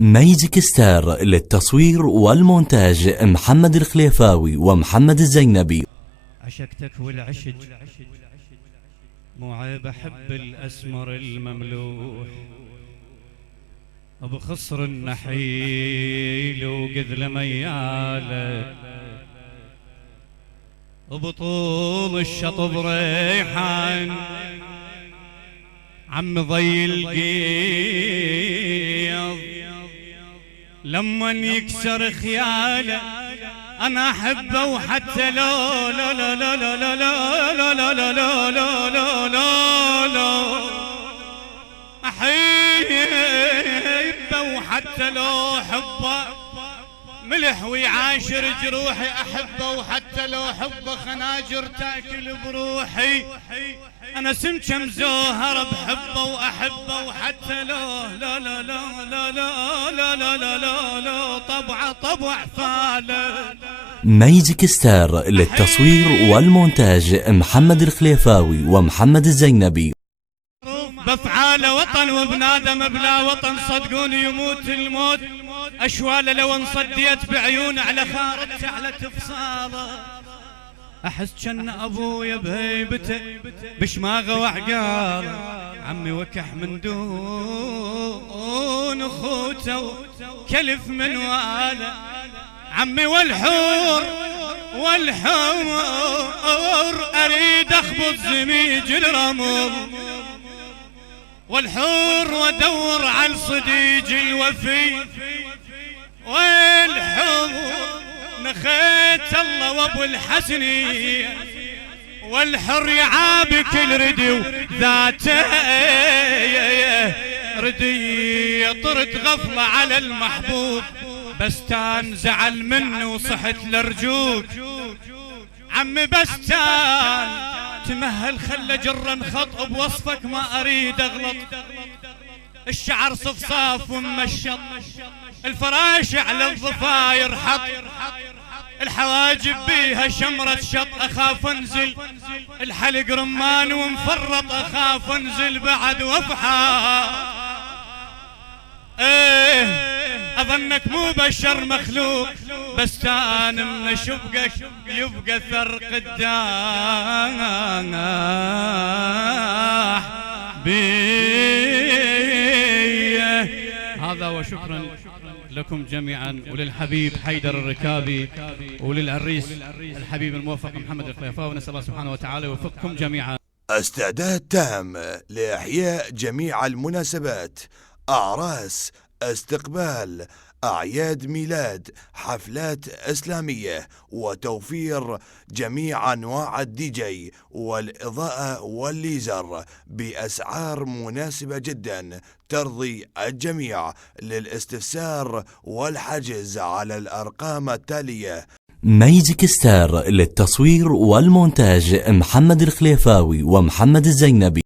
ميزك استار للتصوير والمونتاج محمد الخليفاوي ومحمد الزينبي. عشقتك والعشج مو عيب، احب الاسمر المملوح ابو خصر النحيل وقذله مياله وبطول الشطب ريحان عم ضي القيض لمن يكسر خياله انا احبه وحتى لو لا لا لا لا لا لا لا لا لا لا لا لا لا احبه وحتى لو حبه ملح ويعاشر جروحي، احبه وحتى لو حبه خناجر تاكل بروحي. انا سمكم زوهر بحبه واحبه وحتى لو لا لا لا لا لا لا لا لا لا لا طبع فاله. ميزك استار للتصوير والمونتاج محمد الخليفاوي ومحمد الزينبي. بفعال وطن وبنادم بلا وطن، صدقوني يموت الموت اشواله لو انصديت بعيون على خارجته على تفصاله. احس كان ابويا بهيبته بشماغه وعقاله، عمي وكح من دون اخوته كلف من واله. عمي والحور اريد اخبط زميج الرمل، والحور وادور على الصديج الوفي، والحور نخيت الله وابو الحسني، والحر يعابك الردي ذاته ردي يطرد غفله على المحبوب، بستان زعل منه وصحت لرجوك. عمي بستان تمهل خلى جرا خط بوصفك ما اريد اغلط، الشعر صفصاف ومشط، الفراش على الضفاير حط، الحواجب بيها شمرة شط، اخاف انزل الحلق رمان ومفرط، اخاف انزل بعد وافحى. ايه اظنك مو بشر مخلوق، بستان من شبقك يبقى ثر قداح بيه. هذا وشكرا لكم جميعا، وللحبيب حيدر الركابي، وللعريس الحبيب الموفق محمد الخليفاوي، نسأل الله سبحانه وتعالى يوفقكم جميعا. استعداد تام لإحياء جميع المناسبات، أعراس، استقبال، أعياد ميلاد، حفلات إسلامية، وتوفير جميع أنواع الدي جي والإضاءة والليزر بأسعار مناسبة جدا ترضي الجميع. للاستفسار والحجز على الأرقام التالية: ميزك استار للتصوير والمونتاج محمد الخليفاوي ومحمد الزينبي.